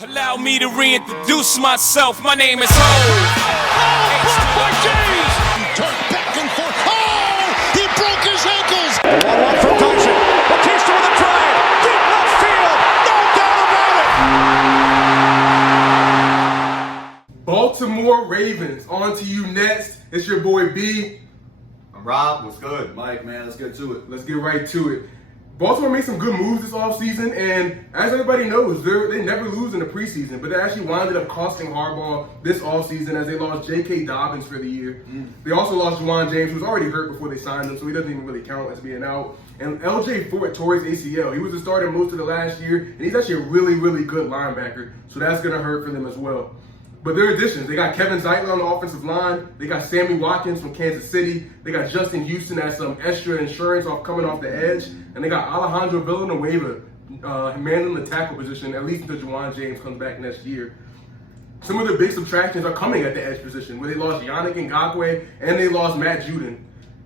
Allow me to reintroduce myself. My name is Ho. Blocked by James. Turned back and forth. Oh, he broke his ankles. 1-1 from Dodson. Batista with a drive. Deep left field. No doubt about it. Baltimore Ravens. On to you next. It's your boy B. I'm Rob. What's good? Mike, man, let's get to it. Let's get right to it. Baltimore made some good moves this offseason, and as everybody knows, they never lose in the preseason, but they actually wound up costing Harbaugh this offseason as they lost J.K. Dobbins for the year. They also lost Juwan James, who was already hurt before they signed him, so he doesn't even really count as being out. And L.J. Fort tore his ACL. He was the starter most of the last year, and he's actually a really, really good linebacker, so that's going to hurt for them as well. But their additions, they got Kevin Zeitler on the offensive line. They got Sammy Watkins from Kansas City. They got Justin Houston as some extra insurance coming off the edge. And they got Alejandro Villanueva manning the tackle position, at least until Juwan James comes back next year. Some of the big subtractions are coming at the edge position, where they lost Yannick Ngakoue and they lost Matt Judon.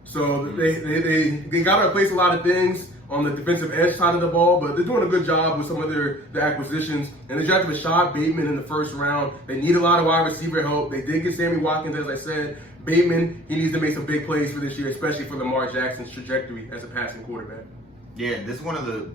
So they got to replace a lot of things on the defensive edge side of the ball, but they're doing a good job with some of their acquisitions. And they drafted Rashad Bateman in the first round. They need a lot of wide receiver help. They did get Sammy Watkins, as I said. Bateman, he needs to make some big plays for this year, especially for Lamar Jackson's trajectory as a passing quarterback. Yeah, this is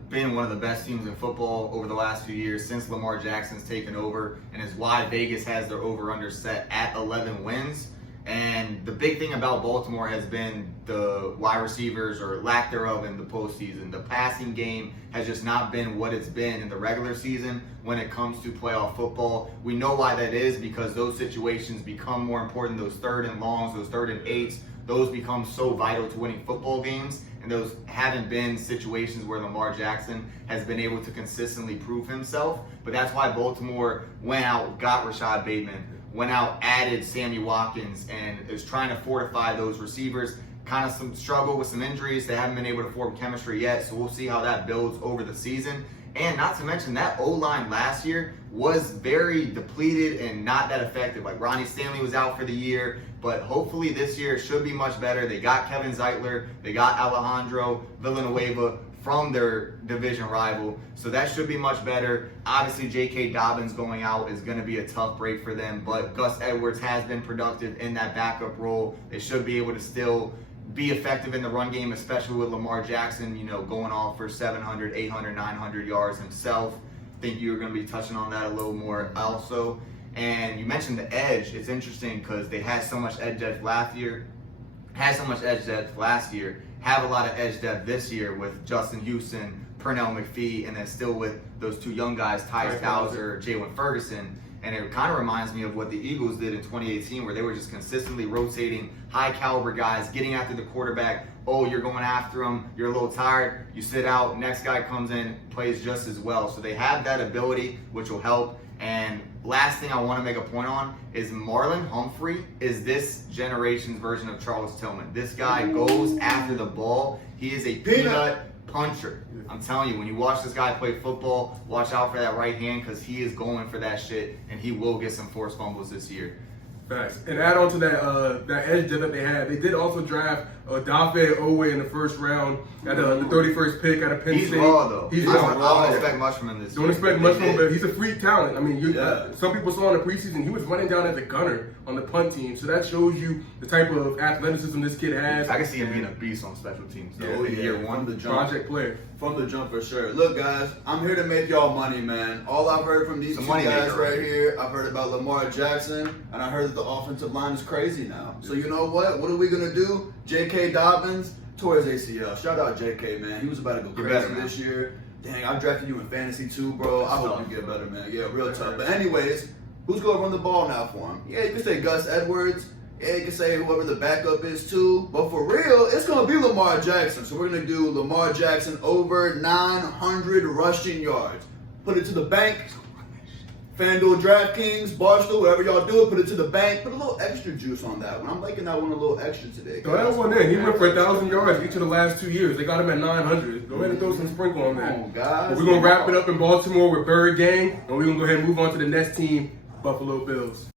been one of the best teams in football over the last few years since Lamar Jackson's taken over, and is why Vegas has their over-under set at 11 wins. And the big thing about Baltimore has been the wide receivers, or lack thereof, in the postseason. The passing game has just not been what it's been in the regular season when it comes to playoff football. We know why that is, because those situations become more important. Those 3rd and longs, those 3rd and 8s, those become so vital to winning football games. And those haven't been situations where Lamar Jackson has been able to consistently prove himself. But that's why Baltimore went out, got Rashad Bateman, went out, added Sammy Watkins, and is trying to fortify those receivers. Kind of some struggle with some injuries. They haven't been able to form chemistry yet, so we'll see how that builds over the season. And not to mention, that O-line last year was very depleted and not that effective. Like, Ronnie Stanley was out for the year, but hopefully this year it should be much better. They got Kevin Zeitler, they got Alejandro Villanueva from their division rival, so that should be much better. Obviously, J.K. Dobbins going out is going to be a tough break for them, but Gus Edwards has been productive in that backup role. They should be able to still be effective in the run game, especially with Lamar Jackson, going off for 700, 800, 900 yards himself. I think you were going to be touching on that a little more also. And you mentioned the edge. It's interesting because they had so much edge depth last year, have a lot of edge depth this year with Justin Houston, Pernell McPhee, and then still with those two young guys, Tyus Bowser, Jalen Ferguson. And it kind of reminds me of what the Eagles did in 2018, where they were just consistently rotating high caliber guys, getting after the quarterback. Oh, you're going after him, you're a little tired, you sit out, next guy comes in, plays just as well. So they have that ability, which will help. And last thing I want to make a point on is Marlon Humphrey is this generation's version of Charles Tillman. This guy goes after the ball. He is a peanut puncher. I'm telling you, when you watch this guy play football, watch out for that right hand, because he is going for that shit, and he will get some forced fumbles this year. Facts. And add on to that edge depth that they had, they did also draft Dafe Owe in the first round at the 31st pick out of Penn State. He's raw, though. He's I raw. don't expect much from him this year. Don't expect much from him, but he's a freak talent. I mean, some people saw in the preseason he was running down as a gunner on the punt team, so that shows you the type of athleticism this kid has. I can see him being a beast on special teams, though, in Yeah, year one. From the jump. Project player. From the jump, for sure. Look, guys, I'm here to make y'all money, man. All I've heard from these two guys right here, I've heard about Lamar Jackson, and I heard that the offensive line is crazy now. So you know what? What are we going to do? J.K. Dobbins tore his ACL. Shout out J.K., man. He was about to go crazy this year. Dang, I drafted you in fantasy too, bro. I hope you get better, man. Yeah, real tough. But anyways, who's going to run the ball now for him? Yeah, you can say Gus Edwards. Yeah, you can say whoever the backup is too. But for real, it's going to be Lamar Jackson. So we're going to do Lamar Jackson over 900 rushing yards. Put it to the bank. FanDuel, DraftKings, Barstool, wherever y'all do it, put it to the bank. Put a little extra juice on that one. I'm liking that one a little extra today. Throw that one in. He went for 1,000 yards each of the last 2 years. They got him at 900. Go ahead and throw some sprinkle on that. Come on, guys. We're going to wrap it up in Baltimore with Bird Gang, and we're going to go ahead and move on to the next team, Buffalo Bills.